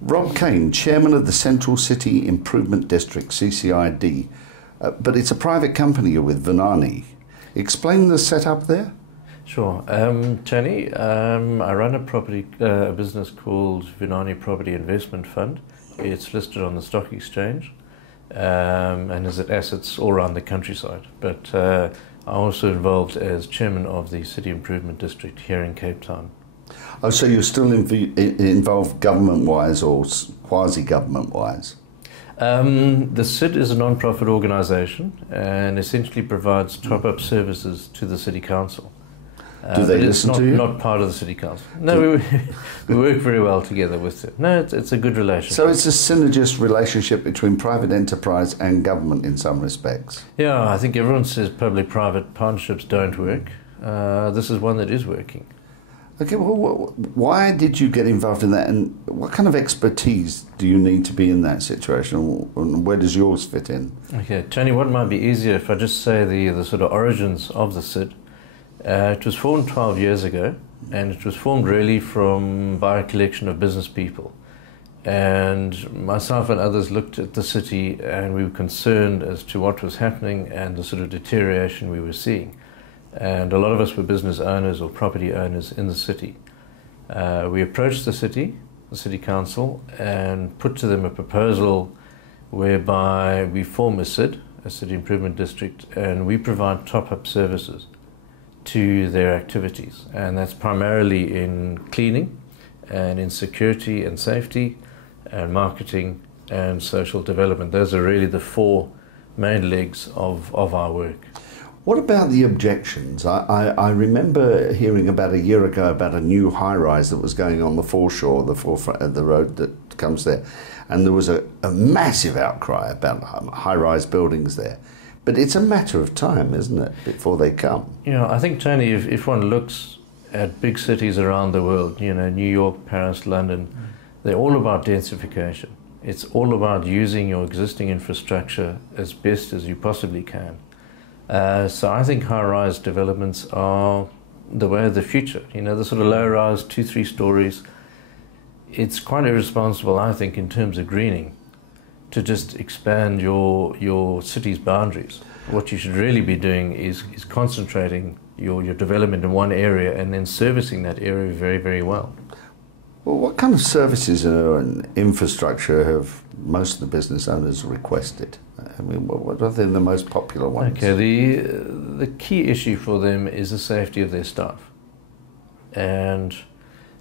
Rob Kane, Chairman of the Central City Improvement District, CCID, but it's a private company you're with, Vunani. Explain the setup there. Sure. Tony, I run a business called Vunani Property Investment Fund. It's listed on the stock exchange and has assets all around the countryside. But I'm also involved as chairman of the City Improvement District here in Cape Town. Oh, so you're still involved government-wise or quasi-government-wise? The CID is a non-profit organisation and essentially provides top-up services to the City Council. Do they listen to you? It's not part of the City Council. No, we work very well together with it. No, it's a good relationship. So it's a synergist relationship between private enterprise and government in some respects? Yeah, I think everyone says public-private partnerships don't work. This is one that is working. Okay, well, why did you get involved in that, and what kind of expertise do you need to be in that situation, and where does yours fit in? Okay, Tony, what might be easier if I just say the sort of origins of the CID. It was formed 12 years ago, and it was formed really by a collection of business people. And myself and others looked at the city, and we were concerned as to what was happening and the sort of deterioration we were seeing. And a lot of us were business owners or property owners in the city. We approached the city council, and put to them a proposal whereby we form a CID, a City Improvement District, and we provide top-up services to their activities. And that's primarily in cleaning, and in security and safety, and marketing and social development. Those are really the four main legs of our work. What about the objections? I remember hearing about a year ago about a new high-rise that was going on the foreshore, the forefront of the road that comes there, and there was a massive outcry about high-rise buildings there. But it's a matter of time, isn't it, before they come? I think, Tony, if one looks at big cities around the world, New York, Paris, London, they're all about densification. It's all about using your existing infrastructure as best as you possibly can. So I think high-rise developments are the way of the future. The sort of low-rise, 2-3 stories. It's quite irresponsible, I think, in terms of greening, to just expand your city's boundaries. What you should really be doing is concentrating your development in one area and then servicing that area very, very well. Well, what kind of services and infrastructure have most of the business owners requested? I mean, what are the most popular ones? Okay, the key issue for them is the safety of their staff. And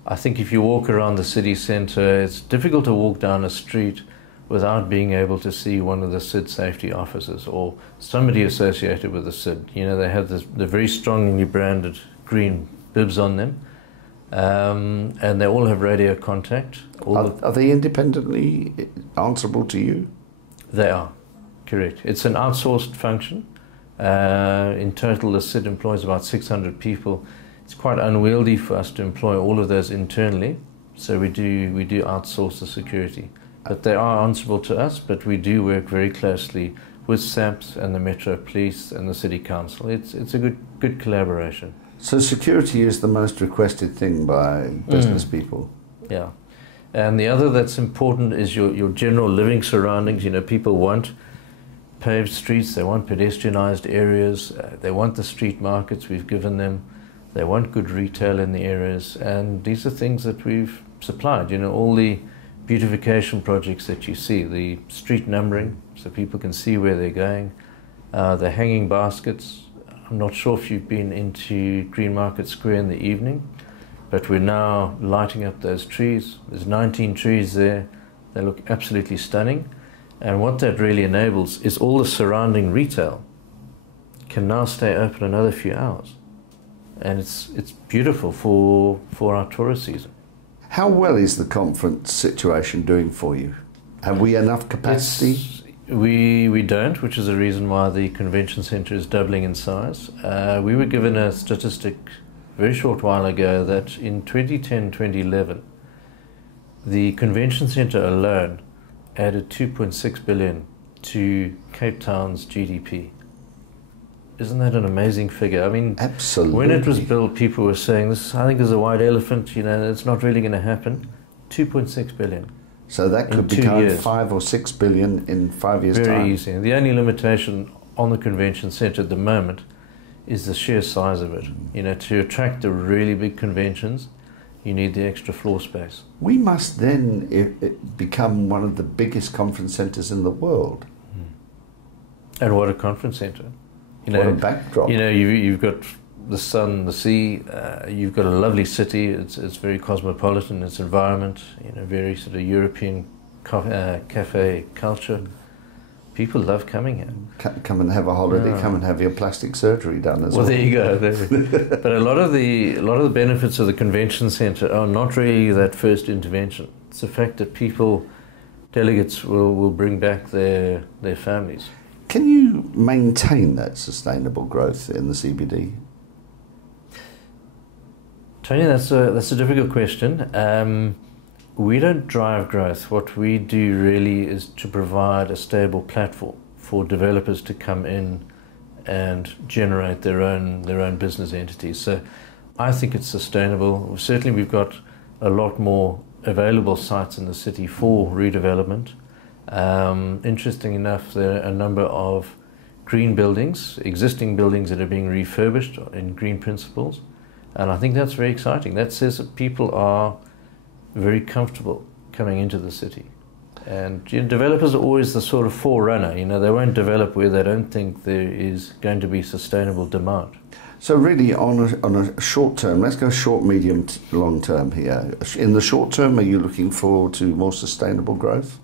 I think if you walk around the city centre, it's difficult to walk down a street without being able to see one of the CID safety officers or somebody associated with the CID. They have the very strongly branded green bibs on them, and they all have radio contact. Are they independently answerable to you? They are, correct. It's an outsourced function. In total, the CID employs about 600 people. It's quite unwieldy for us to employ all of those internally, so we do outsource the security. But they are answerable to us, but we do work very closely with SAPS and the Metro Police and the City Council. It's a good collaboration. So security is the most requested thing by business people? Yeah. And the other that's important is your general living surroundings. People want paved streets, they want pedestrianised areas, they want the street markets we've given them, they want good retail in the areas, and these are things that we've supplied. All the beautification projects that you see, the street numbering, so people can see where they're going, the hanging baskets. I'm not sure if you've been into Green Market Square in the evening, but we're now lighting up those trees. There's 19 trees there. They look absolutely stunning. And what that really enables is all the surrounding retail can now stay open another few hours. And it's beautiful for our tourist season. How well is the conference situation doing for you? Have we enough capacity? We don't, which is the reason why the convention centre is doubling in size. We were given a statistic a very short while ago that in 2010-2011, the convention centre alone added 2.6 billion to Cape Town's GDP. Isn't that an amazing figure? I mean, absolutely. When it was built, people were saying, "This, I think, is a white elephant. It's not really going to happen." 2.6 billion. So that could become 5 or 6 billion in 5 years' time. Very easy. The only limitation on the convention centre at the moment is the sheer size of it. You know, to attract the really big conventions, you need the extra floor space. We must then become one of the biggest conference centres in the world. And what a conference centre! You know, what a backdrop! You know, you've got the sun, the sea. You've got a lovely city. It's very cosmopolitan. Its environment, you know, very sort of European cafe culture. People love coming here. Come and have a holiday. Come and have your plastic surgery done as well. Well, there you go. But a lot of the benefits of the convention centre are not really that first intervention. It's the fact that delegates will bring back their families. Can you maintain that sustainable growth in the CBD? Tony, that's a difficult question. We don't drive growth. What we do really is to provide a stable platform for developers to come in and generate their own business entities. So I think it's sustainable. Certainly we've got a lot more available sites in the city for redevelopment. Interesting enough, there are a number of green buildings, existing buildings that are being refurbished in green principles. And I think that's very exciting. That says that people are very comfortable coming into the city. And you know, developers are always the sort of forerunner. You know, they won't develop where they don't think there is going to be sustainable demand. So really, on a short term, let's go short, medium, long term here. In the short term, are you looking forward to more sustainable growth?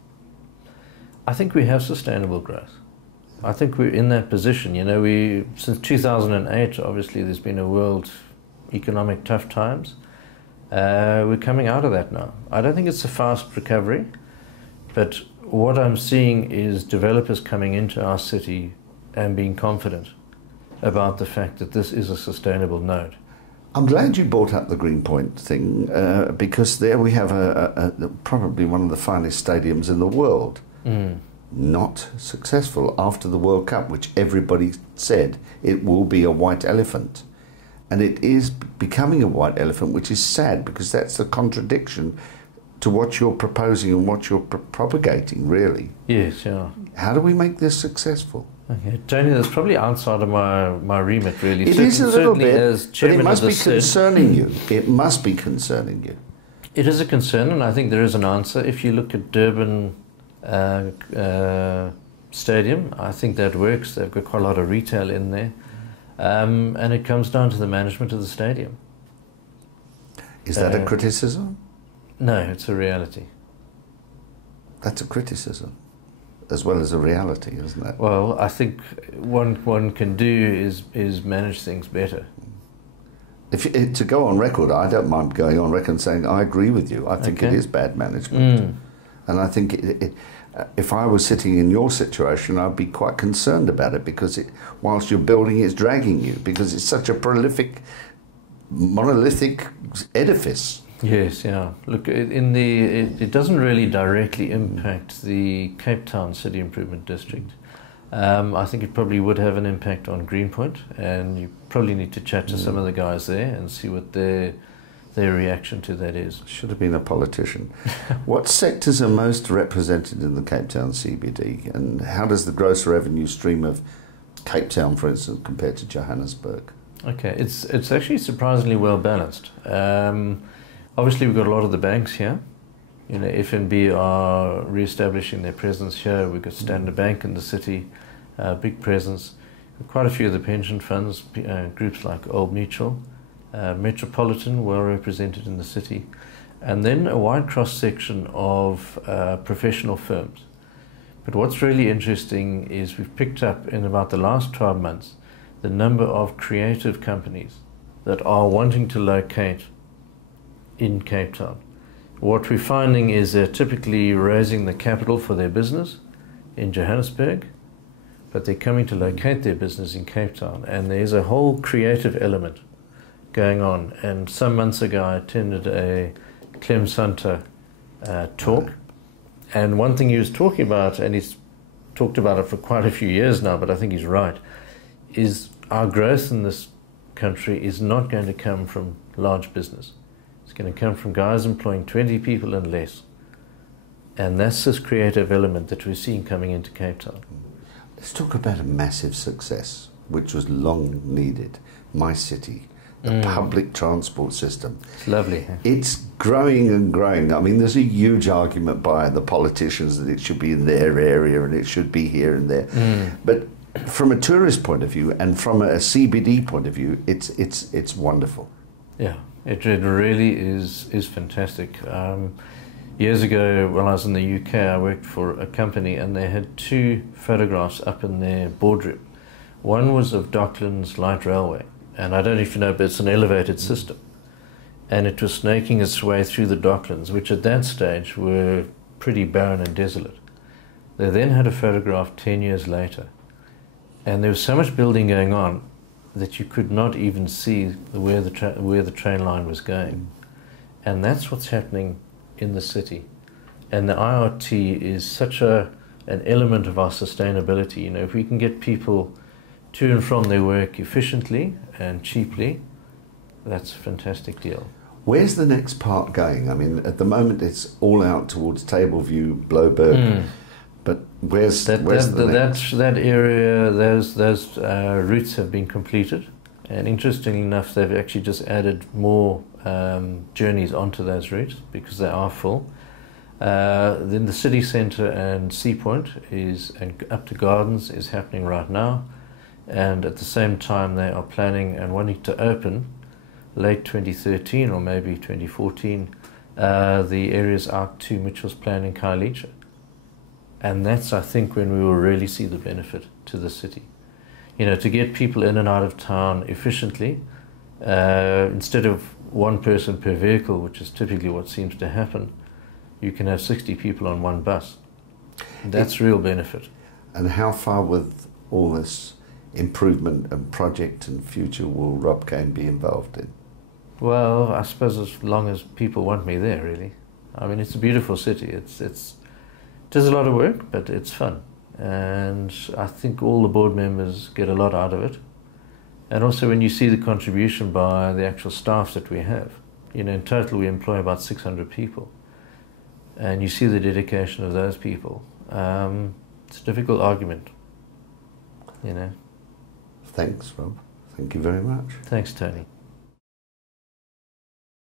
I think we have sustainable growth. I think we're in that position. You know, since 2008, obviously, there's been a world economic tough times. We're coming out of that now. I don't think it's a fast recovery, but what I'm seeing is developers coming into our city and being confident about the fact that this is a sustainable node. I'm glad you brought up the Greenpoint thing, because there we have probably one of the finest stadiums in the world. Not successful after the World Cup, which everybody said it will be a white elephant. And it is becoming a white elephant, which is sad, because that's a contradiction to what you're proposing and what you're propagating, really. Yes, yeah. How do we make this successful? Okay, Tony, that's probably outside of my remit, really. It is a little bit, as but it must be SID, concerning you. It must be concerning you. It is a concern, and I think there is an answer. If you look at Durban Stadium, I think that works. They've got quite a lot of retail in there. And it comes down to the management of the stadium. Is that a criticism? No, it's a reality. That's a criticism, as well as a reality, isn't it? Well, I think one can do is manage things better. To go on record, I don't mind going on record and saying I agree with you. I think it is bad management. And I think if I was sitting in your situation, I'd be quite concerned about it, because whilst you're building, it's dragging you, because it's such a prolific, monolithic edifice. Yes, yeah. Look, it doesn't really directly impact the Cape Town City Improvement District. I think it probably would have an impact on Greenpoint, and you probably need to chat to some of the guys there and see what their reaction to that is. Should have been a politician. What sectors are most represented in the Cape Town CBD, and how does the gross revenue stream of Cape Town, for instance, compare to Johannesburg? Okay, it's actually surprisingly well balanced. Obviously, we've got a lot of the banks here. You know, FNB are re-establishing their presence here. We've got Standard Bank in the city, big presence. Quite a few of the pension funds, groups like Old Mutual, Metropolitan, well represented in the city, and then a wide cross-section of professional firms. But what's really interesting is we've picked up in about the last 12 months the number of creative companies that are wanting to locate in Cape Town. What we're finding is they're typically raising the capital for their business in Johannesburg, but they're coming to locate their business in Cape Town, and there's a whole creative element going on. And some months ago I attended a Clem Santa talk, and one thing he was talking about, and he's talked about it for quite a few years now, but I think he's right, is our growth in this country is not going to come from large business. It's going to come from guys employing 20 people and less. And that's this creative element that we're seeing coming into Cape Town. Let's talk about a massive success, which was long needed. My city, the public transport system. It's lovely. It's growing and growing. I mean, there's a huge argument by the politicians that it should be in their area and it should be here and there. But from a tourist point of view and from a CBD point of view, it's wonderful. Yeah, it really is fantastic. Years ago, when I was in the UK, I worked for a company and they had 2 photographs up in their boardroom. One was of Docklands Light Railway, and I don't know if you know, but it's an elevated system. And it was snaking its way through the Docklands, which at that stage were pretty barren and desolate. They then had a photograph 10 years later, and there was so much building going on that you could not even see where the train line was going. And that's what's happening in the city. And the IRT is such an element of our sustainability. You know, if we can get people to and from their work efficiently and cheaply, that's a fantastic deal. Where's the next part going? I mean, at the moment it's all out towards Tableview, Bloberg, but where's the next? That area, those routes have been completed, and interestingly enough, they've actually just added more journeys onto those routes because they are full. Then the city centre and Sea Point and up to Gardens is happening right now, and at the same time they are planning and wanting to open late 2013 or maybe 2014 the areas out to Mitchell's Plain and Khayelitsha. And that's, I think, when we will really see the benefit to the city. You know, to get people in and out of town efficiently, instead of one person per vehicle, which is typically what seems to happen, you can have 60 people on one bus. That's real benefit. And how far with all this improvement and project and future will Rob Kane be involved in? Well, I suppose as long as people want me there, really. I mean, it's a beautiful city. It is a lot of work, but it's fun. And I think all the board members get a lot out of it. And also when you see the contribution by the actual staff that we have, you know, in total we employ about 600 people. And you see the dedication of those people. It's a difficult argument, you know. Thanks, Rob. Thank you very much. Thanks, Tony.